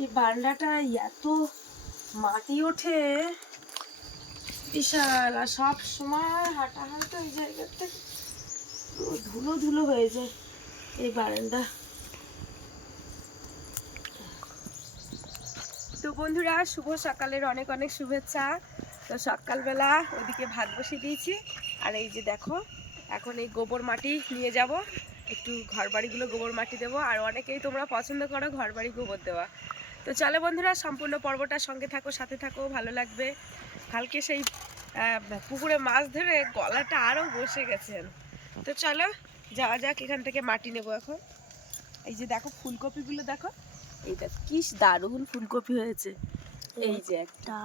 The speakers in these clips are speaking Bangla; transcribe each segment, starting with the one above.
এই বারান্দাটা এত মাটি ওঠে। বিশাল, আর সব সময় হাঁটা হাঁটা এই জায়গাতে ধুলো ধুলো হয়ে যায় এই বারান্দা। তো বন্ধুরা, শুভ সকালের অনেক অনেক শুভেচ্ছা। তো সকালবেলা ওদিকে ভাত বসিয়ে দিয়েছি। আর এই যে দেখো, এখন এই গোবর মাটি নিয়ে যাব। একটু ঘর বাড়িগুলো গোবর মাটি দেবো। আর অনেকেই তোমরা পছন্দ করো ঘর বাড়ি গোবর দেওয়া। তো চলো বন্ধুরা, সম্পূর্ণ পর্বটার সঙ্গে থাকো, সাথে থাকো, ভালো লাগবে। কালকে সেই পুকুরে মাছ ধরে গলাটা আরও বসে গেছেন তো চলো, যাওয়া যাক, এখান থেকে মাটি নেব এখন। এই যে দেখো ফুলকপিগুলো, দেখো। এই দেখো কি দারুণ ফুলকপি হয়েছে। এই যে একটা,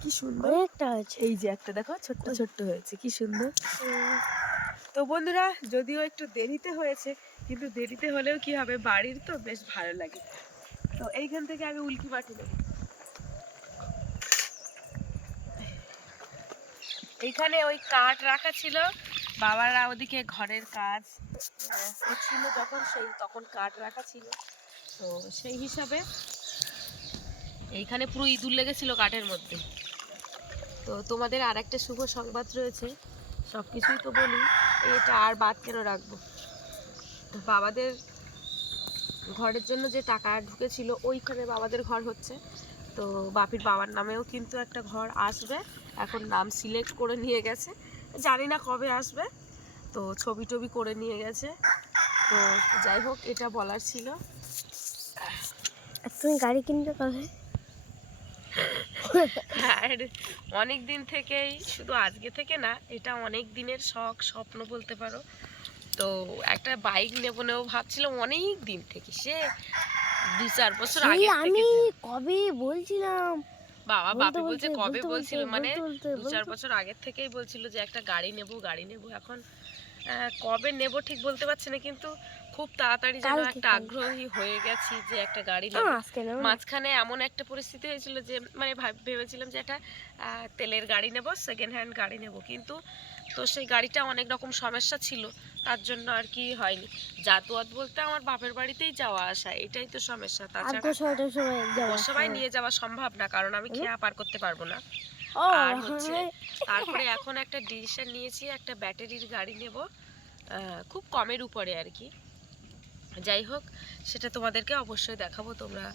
কি সুন্দর অনেকটা আছে এই যে একটা, দেখো, ছোট্ট ছোট্ট হয়েছে, কি সুন্দর। তো বন্ধুরা, যদিও একটু দেরিতে হয়েছে, কিন্তু দেরিতে হলেও কি হবে, বাড়ির তো বেশ ভালো লাগে। তো এইখান থেকে আমি উল্কি মাটি নেব। এইখানে ওই কাঠ রাখা ছিল। বাবারা ওদিকে ঘরের কাজ আহ, করছিল যখন সেই তখন কাঠ রাখা ছিল। তো সেই হিসাবে এইখানে পুরো ইঁদুর লেগেছিল কাঠের মধ্যে। তো তোমাদের আর একটা শুভ সংবাদ রয়েছে। সব কিছুই তো বলি এটা আর বাদ কেন রাখব? তো বাবাদের ঘরের জন্য যে টাকা ঢুকেছিল ওইখানে বাবাদের ঘর হচ্ছে। তো বাপির বাবার নামেও কিন্তু একটা ঘর আসবে। এখন নাম সিলেক্ট করে নিয়ে গেছে। জানি না কবে আসবে। তো ছবি টবি করে নিয়ে গেছে। তো যাই হোক এটা বলার ছিল। তুমি গাড়ি কিনতে কবে? আর অনেক দিন থেকেই শুধু আজকে থেকে না এটা অনেক দিনের শখ স্বপ্ন বলতে পারো। তো একটা বাইক নেব নেব ভাবছিলাম অনেক দিন থেকে। সে দু চার বছর আগে আমি কবে বলছিলাম? বাবা বাপি বলছে কবে বলছিল মানে দু চার বছর আগের থেকেই বলছিল যে একটা গাড়ি নেব গাড়ি নেব। এখন আহ, কবে নেব ঠিক বলতে পারছি না কিন্তু খুব তাড়াতাড়ি যেন একটা আগ্রহী হয়ে গেছি যে একটা গাড়ি। মাঝখানে এমন একটা পরিস্থিতি হয়েছিল যে মানে ভেবেছিলাম যে একটা তেলের গাড়ি নেব সেকেন্ড হ্যান্ড গাড়ি নেব। কিন্তু তো সেই গাড়িটা অনেক রকম সমস্যা ছিল তার জন্য আর কি হয়নি। যাতায়াত বলতে আমার বাপের বাড়িতেই যাওয়া আসা এটাই তো সমস্যা। তাছাড়া সবাই নিয়ে যাওয়া সম্ভব না কারণ আমি খেয়া পার করতে পারব না। আর হচ্ছে হ্যাঁ। তারপরে এখন একটা ডিসিশন নিয়েছি একটা ব্যাটারির গাড়ি নেব আহ, খুব কমের উপরে আর কি। যাই হোক, সেটা তোমাদেরকে অবশ্যই দেখাবো, তোমরা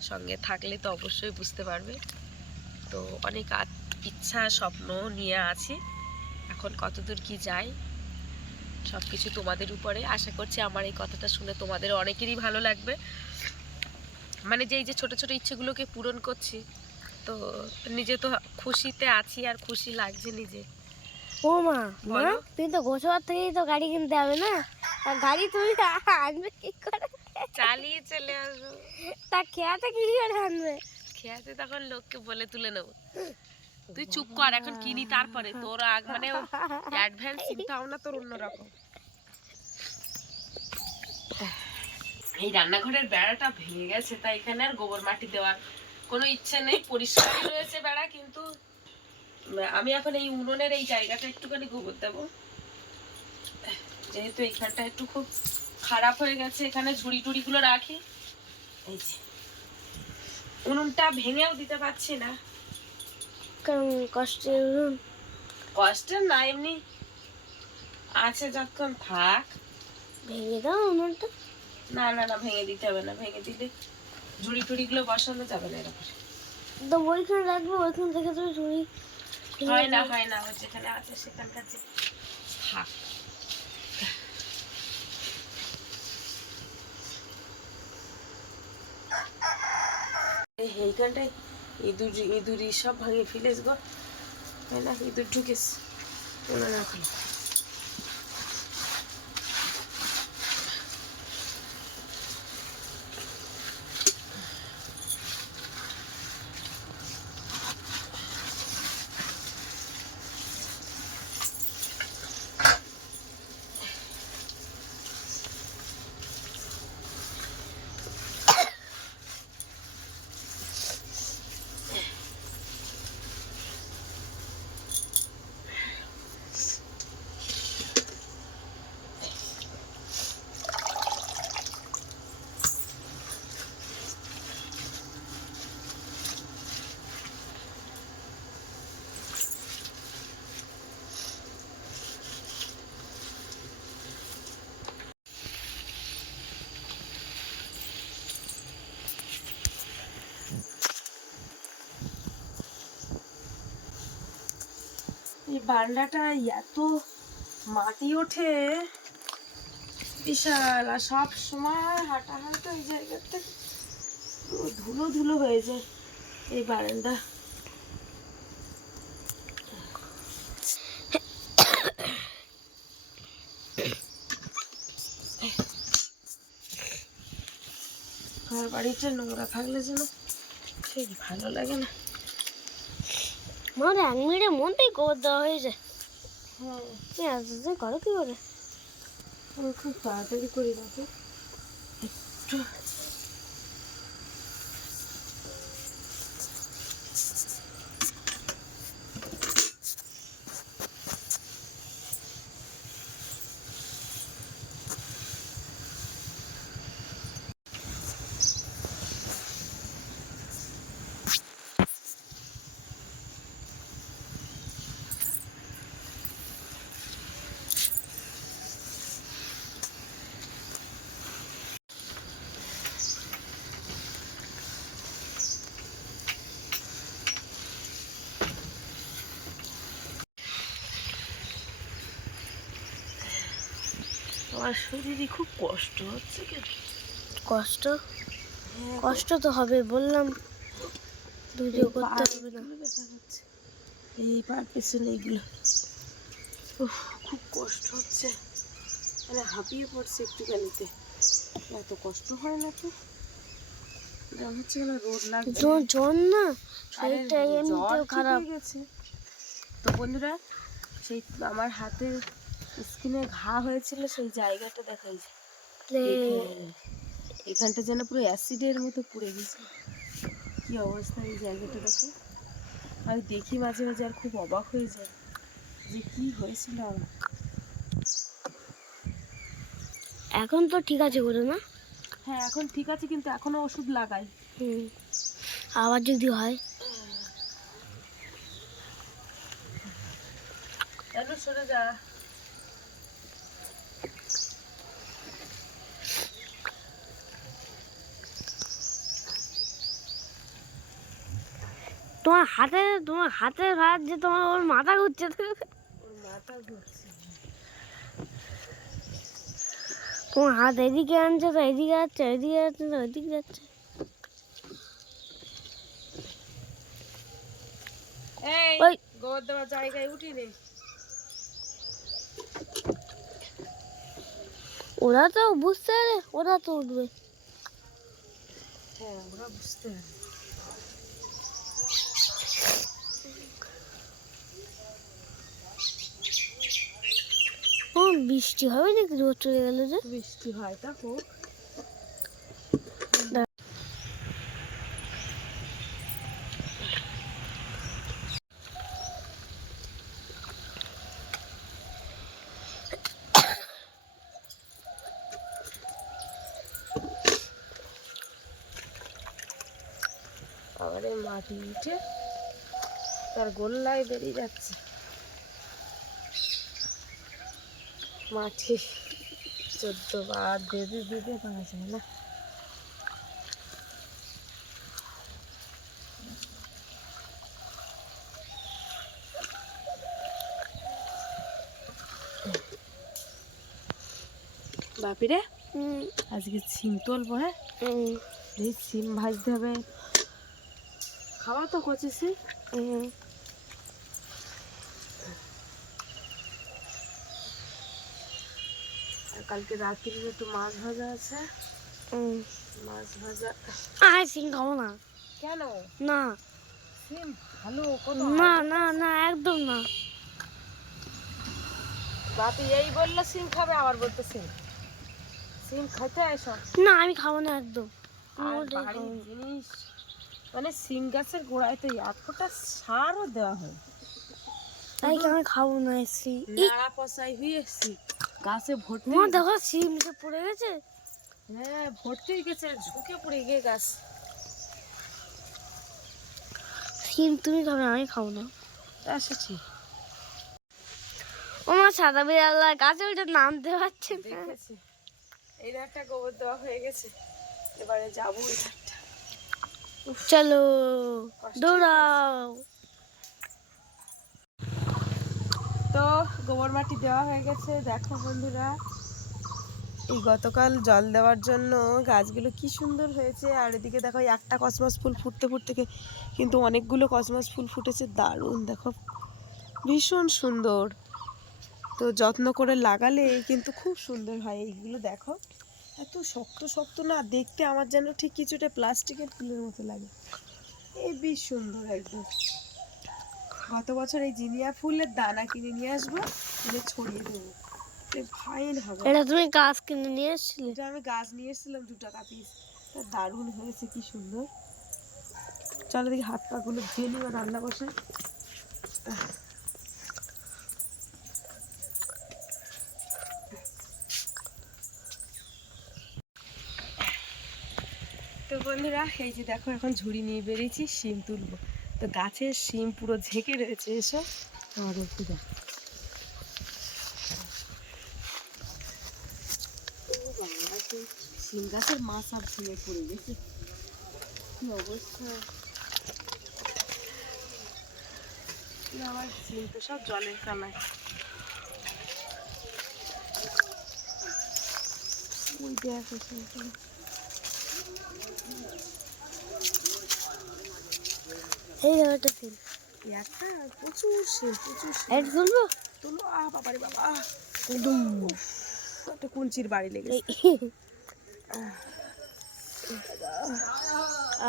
সঙ্গে থাকলে তো অবশ্যই বুঝতে পারবে। তো অনেক ইচ্ছা, স্বপ্ন নিয়ে আছি। এখন কতদূর কি যায় সব কিছু তোমাদের উপরে। আশা করছি আমার এই কথাটা শুনে তোমাদের অনেকেরই ভালো লাগবে। মানে যে এই যে ছোট ছোট ইচ্ছেগুলোকে পূরণ করছি, তো নিজে তো খুশিতে আছি আর খুশি লাগছে নিজে। ও মা মা। তুমি তো গোসবার থেকেই তো গাড়ি কিনতে হবে না? আর গাড়ি তুমি আনবে কি করে? চালিয়ে চলে আসব। তা খেয়াতে কি করে আনবে? খেয়াতে তখন লোককে বলে তুলে নেব। তুই চুপ কর এখন কিনি তারপরে। তোর আগ মানে অ্যাডভান্স চিন্তা ভাবনা তোর অন্যরকম। এই রান্নাঘরের বেড়াটা ভেঙে গেছে তাই এখানে আর গোবর মাটি দেওয়ার কোনো ইচ্ছে নেই। পরিষ্কারই রয়েছে বেড়া কিন্তু আমি এখন এই উনুনের এই জায়গাটা একটুখানি গোবর দেবো যেহেতু এইখানটা একটু খুব খারাপ হয়ে গেছে এখানে ঝুড়ি টুড়িগুলো রাখি। এই যে উনুনটা ভেঙেও দিতে পারছি না। কারণ কষ্টের উনুন। কষ্টের না এমনি আছে যতক্ষণ থাক। ভেঙে দাও উনুনটা। না না না ভেঙে দিতে হবে না ভেঙে দিলে ঝুড়ি টুড়িগুলো বসানো যাবে না এরকম। তো ওইখানে রাখব ওইখান থেকে তুমি চুরি হয় না হয় না ওর যেখানে আছে সেখানকার থাক। এইখানটায় ইঁদুর ইঁদুর সব ভাঙে ফেলেছ গো। তাই না? ইঁদুর ঢুকেস ওরা রাখল বারান্দাটা এত মাটি ওঠে। বিশাল, আর সব সময় হাঁটা হাঁটা এই জায়গাতে পুরো ধুলো ধুলো হয়ে যায় এই বারান্দা। ঘর বাড়িটা নোংরা থাকলে যেন ঠিক ভালো লাগে না। আমার এক মিনিটের মধ্যেই কবর দেওয়া হয়ে যায় হ্যাঁ দিন করো কি করে? খুব তাড়াতাড়ি করি বাপু আমার শরীরে খুব কষ্ট হচ্ছে কষ্ট? কষ্ট তো হবে বললাম। ভিডিও করতে হবে না। এই পার পেছনে এগুলো। খুব কষ্ট হচ্ছে। মানে হাঁপিয়ে পড়ছে একটুখানিতে। এত কষ্ট হয় না তো। হচ্ছে না রোদ লাগছে। তোমার জ্বর না? শরীরটা এমনিতেও খারাপ। হয়ে গেছে। তো বন্ধুরা সেই আমার হাতের স্কিনে ঘা হয়েছিল সেই জায়গাটা দেখাই এখানটা যেন পুরো অ্যাসিডের মতো পুড়ে গেছে। কি অবস্থা এই জায়গাটা দেখো। আমি দেখি মাঝে মাঝে আর খুব অবাক হয়ে যায় যে কি হয়েছিল আমার। এখন তো ঠিক আছে বলে না? হ্যাঁ এখন ঠিক আছে কিন্তু এখনও ওষুধ লাগাই। আবার যদি হয়? কেন সরে যা? তোমার হাতে তোমার হাতের ভাত যে তোমার ওর মাথা ঘুরছে। মাথা ঘুরছে তোমার হাত এদিকে আনছে তো এদিকে যাচ্ছে এদিকে যাচ্ছে তো ওইদিকে যাচ্ছে। ওই। গোবর দেওয়ার জায়গায় উঠিনি ওরা তো বুঝতে ওরা তো উঠবে। হ্যাঁ ওরা বুঝতে পারে ও বৃষ্টি হবে নাকি? রোদ চলে গেল যে। বৃষ্টি হয়, তা হোক। আবার মাটি উঠে তার গোল্লায় বেরিয়ে যাচ্ছে। মাটি চোদ্দ বার দেবে দিতে পারা যায় না? বাপিরে? হুম, আজকে সিম তুলবো হ্যাঁ? সিম ভাজতে হবে। খাওয়া তো কচেছি হুম। আর কালকে রাত্রিরে একটু মাছ ভাজা আছে। মাছ ভাজা। আয় সিং খাব না। কেন? না। সিম ভালো কত না না না একদম না। বাপি এই বলল সিম খাবে আবার বলতো সিম। সিম খেতে এসো না আমি খাব না একদম। জিনিস মানে সিম গাছের গোড়ায় তো এতটা সারও দেওয়া হয়। তাই আমি খাব না এসছি নাড়া পচাই হয়ে এসছি গাছে ভর্তি দেখো যে পড়ে গেছে। হ্যাঁ ভর্তি গেছে ঝুঁকে পড়ে গিয়ে গাছ। সিম তুমি খাবে আমি খাব না। এসেছি। ও মা সাদা বিড়াল গাছে ওইটা নামতে পারছে এই একটা গোবর দেওয়া হয়ে গেছে। এবারে যাব চলো দৌড়াও। তো গোবর মাটি দেওয়া হয়ে গেছে। দেখো বন্ধুরা, এই গতকাল জল দেওয়ার জন্য গাছগুলো কি সুন্দর হয়েছে। আর এদিকে দেখো একটা কসমস ফুল ফুটতে ফুটতে কিন্তু অনেকগুলো কসমস ফুল ফুটেছে। দারুণ, দেখো। ভীষণ সুন্দর। তো যত্ন করে লাগালে কিন্তু খুব সুন্দর হয়। এইগুলো দেখো, এত শক্ত শক্ত না, দেখতে আমার যেন ঠিক কিছুটা প্লাস্টিকের ফুলের মতো লাগে। এই বেশ সুন্দর একদম। গত বছর এই জিনিয়া ফুলের দানা কিনে নিয়ে আসব কিনে ছড়িয়ে দেবো। ফাইন হবে এটা তুমি গাছ কিনে নিয়ে এসেছিলে? এটা আমি গাছ নিয়ে এসেছিলাম দু টাকা পিস তা দারুণ হয়েছে কি সুন্দর। চলো দেখি হাত পা গুলো ধুয়ে নিব রান্না বসে। তো বন্ধুরা এই যে দেখো এখন ঝুড়ি নিয়ে বেরিয়েছি শিম তুলবো। তো গাছের শিম পুরো ঝেঁকে রয়েছে এসো। একটু দেখো শিম গাছের মাথা ভেঙে পড়ে গেছে। কি অবস্থা? আমার শিম তো সব জলের কানায় ওই দেখো। এই একটা ফুল একটা? প্রচুর প্রচুর শিম এটা তুলবো? তুলো আহ বাবারে বাবা। একটা কুঞ্চির বাড়ি লেগেছে।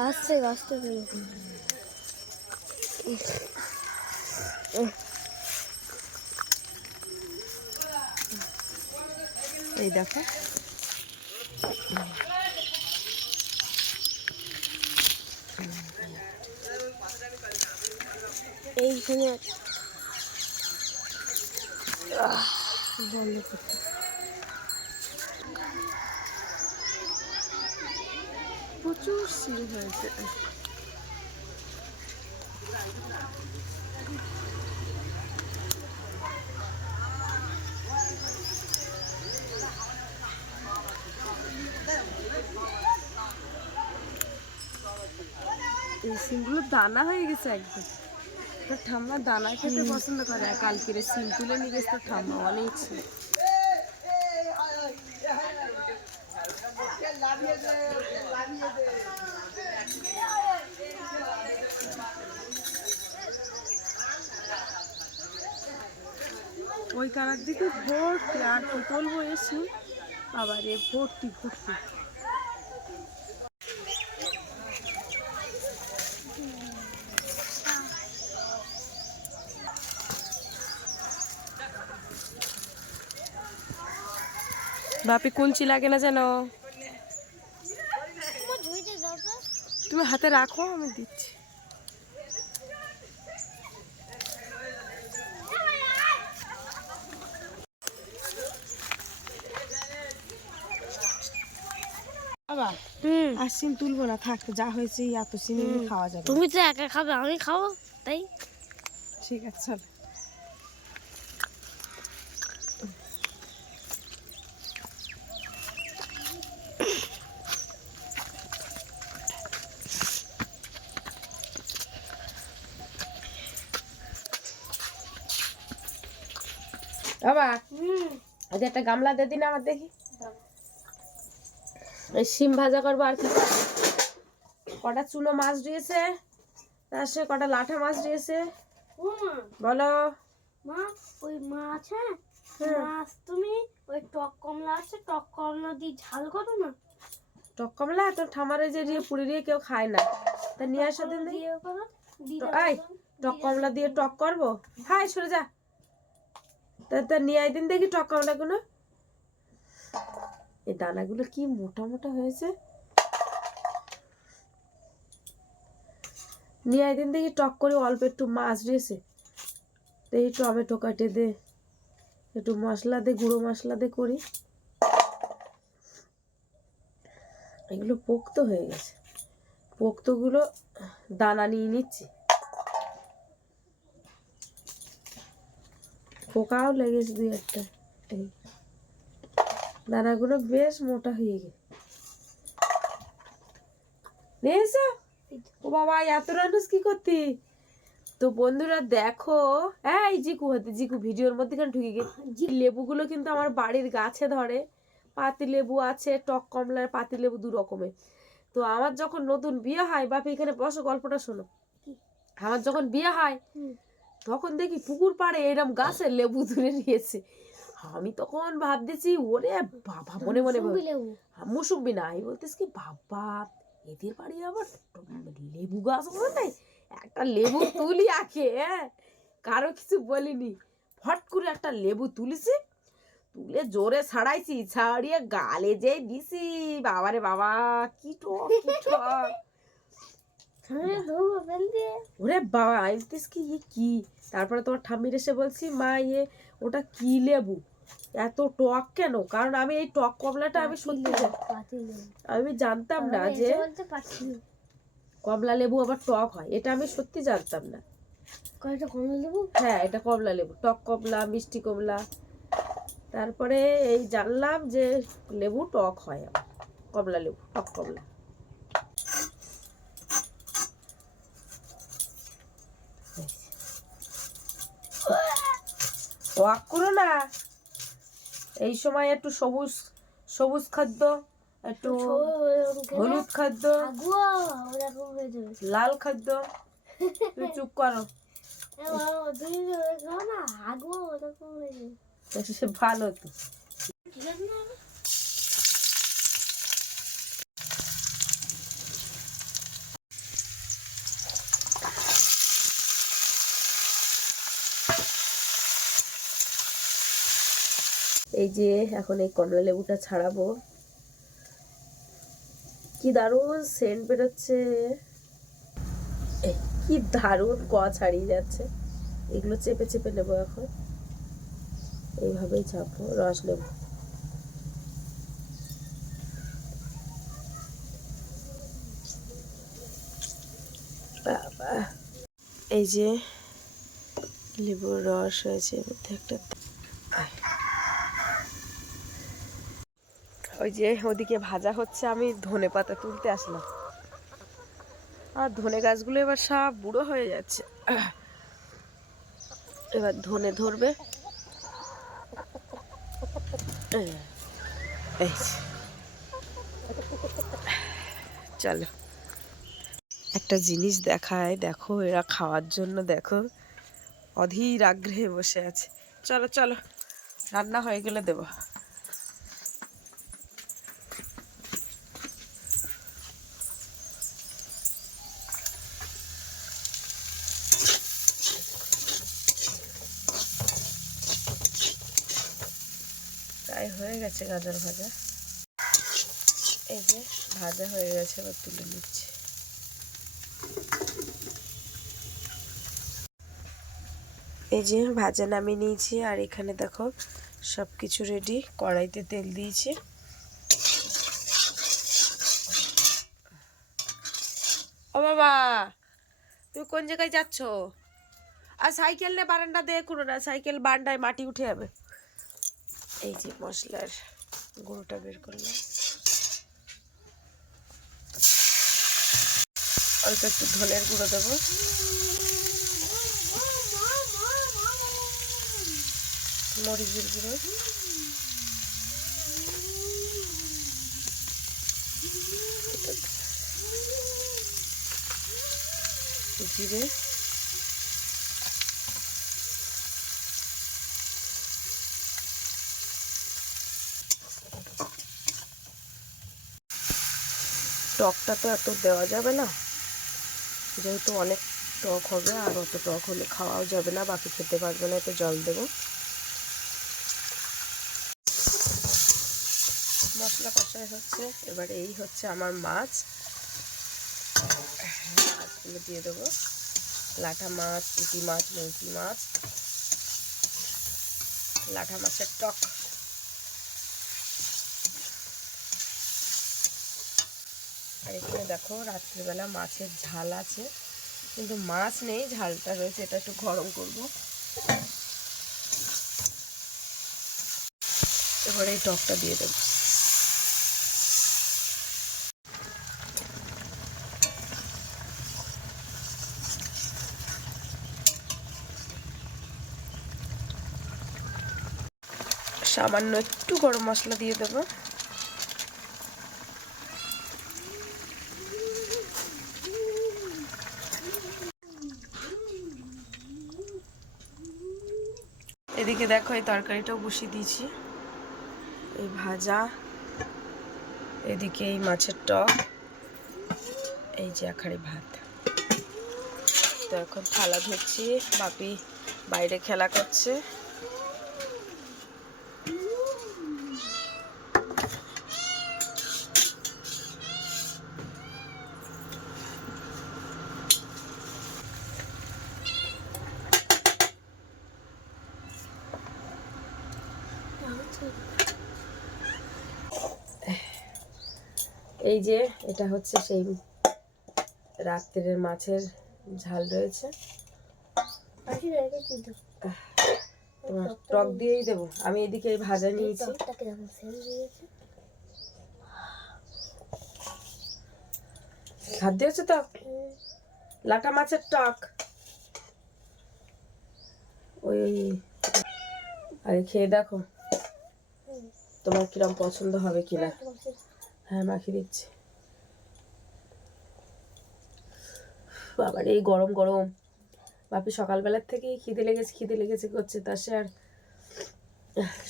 আস্তে এই দেখো। এইখানে বন্ধ করতে প্রচুর শিল হয়েছে। এই সিমগুলো দানা হয়ে গেছে একদম। তোর ঠাম্মা দানা খেতে পছন্দ করে আর কালকের সিম তুলে নিয়ে গেছে তোর ঠাম্মা অনেক ছিল ওই কানার দিকে ভর্তি আর কি বলব এসে? আবার এ ভর্তি ভর্তি বাপি কুঞ্চি লাগে না যেন? তুমি হাতে রাখো আমি দিচ্ছি। বাবা আর সিম তুলবো না থাক যা হয়েছে এত সিম খাওয়া যাবে। তুমি তো একা খাবে আমি খাব তাই? ঠিক আছে চল বাবা ওই যে একটা গামলা দিয়ে দিন আমার দেখি। এই শিম ভাজা করব আর কি। কটা চুনো মাছ দিয়েছে তার সাথে কটা লাঠা মাছ দিয়েছে বলো। মা ওই মাছ হ্যাঁ? হ্যাঁ। মাছ তুমি ওই টক কমলা আছে টক কমলা দিয়ে ঝাল করো না? টক কমলা তোর ঠামারে যে দিয়ে পুড়ে দিয়ে কেউ খায় না। তা নিয়ে আসা দিন টক কমলা দিয়ে টক করব? হাই সরে যা। তা নিয়ে আই দিন দেখি টক কমলা গুলো এই দানাগুলো কি মোটা মোটা হয়েছে। নিয়ে আই দিন দেখি টক করে অল্প একটু মাছ দিয়েছে। দেখি টমেটো কাটে দে, একটু মশলা দে, গুঁড়ো মশলা দে করি। এগুলো পোক্ত হয়ে গেছে। পোক্তগুলো দানা নিয়ে নিচ্ছি। পোকাও লেগেছে দুই একটা। এই দানাগুলো বেশ মোটা হয়ে গেছে। নিয়ে ও বাবা এত রান্নাস কি করতি? তো বন্ধুরা দেখো এই জিকু হতে জিকু ভিডিওর মধ্যে কেন ঢুকে গেছে। লেবুগুলো কিন্তু আমার বাড়ির গাছে ধরে। পাতি লেবু আছে টক কমলার পাতি লেবু দু রকমের। তো আমার যখন নতুন বিয়ে হয় বাপি এখানে বসো গল্পটা শোনো। আমার যখন বিয়ে হয় তখন দেখি পুকুর পাড়ে এরম গাছের লেবু তুলে নিয়েছে। আমি তখন ভাবতেছি ওরে বাবা মনে মনে মুসুম্বি না। আমি বলতেছি কি বাবা এদের বাড়ি আবার লেবু গাছ বলে একটা লেবু তুলি আঁকে হ্যাঁ? কারও কিছু বলিনি। ফট করে একটা লেবু তুলিছি তুলে জোরে ছাড়াইছি ছাড়িয়ে গালে যে দিছি। বাবারে বাবা কি টক কি টক সামনে ধোবো ফেল দিয়ে ওরে বাবা আমি কি ইয়ে কি? তারপরে তোমার ঠাম্মির এসে বলছি মা ইয়ে ওটা কি লেবু? এত টক কেন? কারণ আমি এই টক কমলাটা আমি সত্যি আমি জানতাম না যে কমলা লেবু আবার টক হয় এটা আমি সত্যি জানতাম না। কয়টা কমলা লেবু? হ্যাঁ এটা কমলা লেবু টক কমলা মিষ্টি কমলা। তারপরে এই জানলাম যে লেবু টক হয় কমলা লেবু টক কমলা। টক করো না। এই সময় একটু সবুজ সবুজ খাদ্য একটু হলুদ খাদ্য লাল খাদ্য তুই চুপ করো। তুমি ভালো তো। এই যে এখন এই কমলা লেবুটা ছাড়াবো। কি দারুণ সেন্ট বেরোচ্ছে। কি দারুণ ক ছাড়িয়ে যাচ্ছে। এগুলো চেপে চেপে নেব এখন। এইভাবেই চাপবো রস নেব। এই যে লেবুর রস হয়েছে, এর মধ্যে একটা ওই যে ওদিকে ভাজা হচ্ছে, আমি ধনে পাতা তুলতে আসলাম। আর ধনে গাছগুলো এবার সব বুড়ো হয়ে যাচ্ছে। এবার ধনে ধরবে। এই চলো। একটা জিনিস দেখায়, দেখো, এরা খাওয়ার জন্য দেখো। অধীর আগ্রহে বসে আছে। চলো চলো। রান্না হয়ে গেলে দেবো প্রায় হয়ে গেছে গাজর ভাজা। এই যে ভাজা হয়ে গেছে, এবার তুলে নিচ্ছি। এই যে ভাজা নামিয়ে নিয়েছি, আর এখানে দেখো সব কিছু রেডি কড়াইতে তেল দিয়েছি। ও বাবা, তুমি কোন জায়গায় যাচ্ছ? আর সাইকেল নে বারান্দা দিয়ে করো না, সাইকেল বারান্দায় মাটি উঠে যাবে। এই যে মশলার গুঁড়োটা বের করলাম। অল্প একটু ধনের গুঁড়ো দেবো। মরিচের গুঁড়ো। জিরে। টকটা তো এত দেওয়া যাবে না। যেহেতু অনেক টক হবে, আর অত টক হলে খাওয়াও যাবে না, বাকি খেতে পারবে না, এতে জল দেবো। মশলা কষাই হচ্ছে, এবার এই হচ্ছে আমার মাছ। মাছগুলো দিয়ে দেবো। লাঠা মাছ, পুঁটি মাছ লৌকি মাছ। লাঠা মাছের টক। এখানে দেখো রাত্রিবেলা মাছের ঝাল আছে, কিন্তু মাছ নেই, ঝালটা রয়েছে, এটা একটু গরম করব। এবারে এই টকটা দিয়ে দেব। সামান্য একটু গরম মশলা দিয়ে দেবো। এদিকে দেখো, এই তরকারিটাও বসিয়ে দিয়েছি। এই ভাজা, এদিকে এই মাছের টক, এই যে আখারি ভাত। তো এখন থালা ধরছি, বাপি বাইরে খেলা করছে। এই যে এটা হচ্ছে সেই রাত্রের মাছের ঝাল রয়েছে। তোমার টক দিয়েই দেবো। আমি এদিকে ভাজা নিয়েছি। সেল দিয়েছে। খাদ্য হচ্ছে তো? লাটা মাছের টক। ওই আরে খেয়ে দেখো। তোমার কিরম পছন্দ হবে কিনা? হ্যাঁ মাখিয়ে দিচ্ছি। বাবার এই গরম গরম। বাপি সকালবেলার থেকেই খিদে লেগেছে খিদে লেগেছে করছে তার সে আর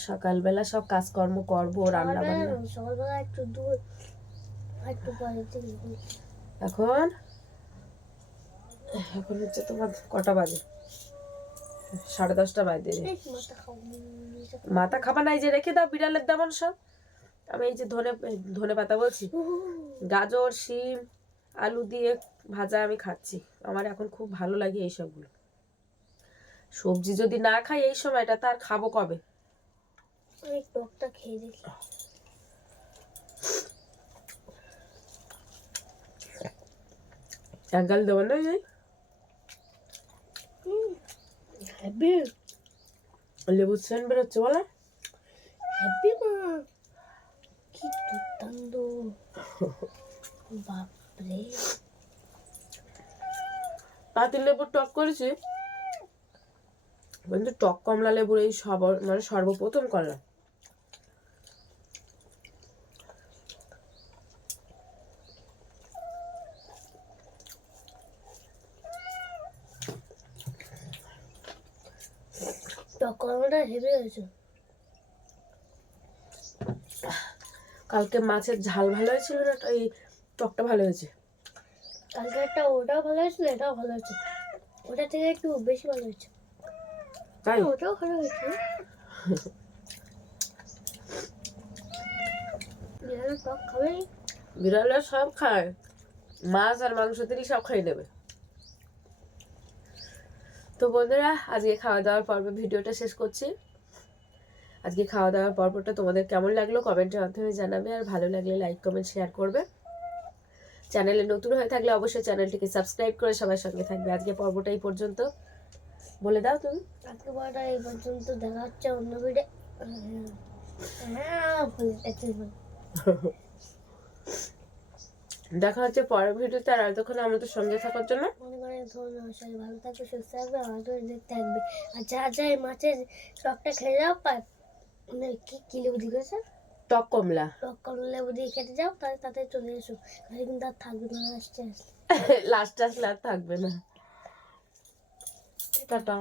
সকালবেলা সব কাজকর্ম করব রান্না বান্না। সকালবেলা একটু একটু এখন? এখন হচ্ছে তোমার কটা বাজে? সাড়ে দশটা বাজে। মাথা মাথা খাবা নাই যে রেখে দাও বিড়ালের তেমন সব। আমি এই যে ধনে ধনে পাতা বলছি গাজর শিম আলু দিয়ে ভাজা আমি খাচ্ছি। আমার এখন খুব ভালো লাগে এই সবগুলো। সবজি যদি না খাই এই সময়টা তার খাব কবে? আমি টকটা খেয়ে দেখি এক গাল না লেবু সেন্ট বেরোচ্ছে বলো। হ্যাপি মা। কি দুর্দান্ত বাপরে পাতিল লেবুর টক করেছি? কিন্তু টক কমলা লেবুর এই সব মানে সর্বপ্রথম করলাম। টক কর্মটা হেভি হয়েছে। কালকে মাছের ঝাল ভালো হয়েছিল না এই টকটা ভালো হয়েছে? কালকে একটা ওটাও ভালো হয়েছিল এটাও ভালো হয়েছে। ওটা থেকে একটু বেশি ভালো হয়েছে। তাই? ওটাও ভালো হয়েছে। বিড়ালের টক বিড়ালরা সব খায়। মাছ আর মাংস দিলেই সব খাই নেবে। তো বন্ধুরা আজকে খাওয়া দাওয়ার পর্ব ভিডিওটা শেষ করছি। আজকে খাওয়া দাওয়ার পর্বটা তোমাদের কেমন লাগল কমেন্টের মাধ্যমে জানাবে আর ভালো লাগলে লাইক কমেন্ট শেয়ার করবে। চ্যানেলে নতুন হয়ে থাকলে অবশ্যই চ্যানেলটিকে সাবস্ক্রাইব করে সবার সঙ্গে থাকবে। আজকে পর্বটা এই পর্যন্ত। বলে দাও তুমি। আজকে বড়টা এই পর্যন্ত। দেখা হচ্ছে অন্য ভিডিও হ্যাঁ ভুল। দেখা হচ্ছে পরের ভিডিওতে আর এতক্ষণ আমাদের সঙ্গে থাকার জন্য। অনেক অনেক ধন্যবাদ সবাই ভালো থাকবে সুস্থ থাকবে আমাদের দেখতে থাকবে। আর যা যা এই মাছের টকটা খেয়ে যাও মানে কি কি লেবু দিয়ে করেছে টক কমলা। টক কমলা লেবু দিয়ে খেতে যাও তাহলে তাতে চলে এসো। তাহলে কিন্তু আর থাকবে না লাস্টে আসলে লাস্ট আসলে আর থাকবে না। টাটা।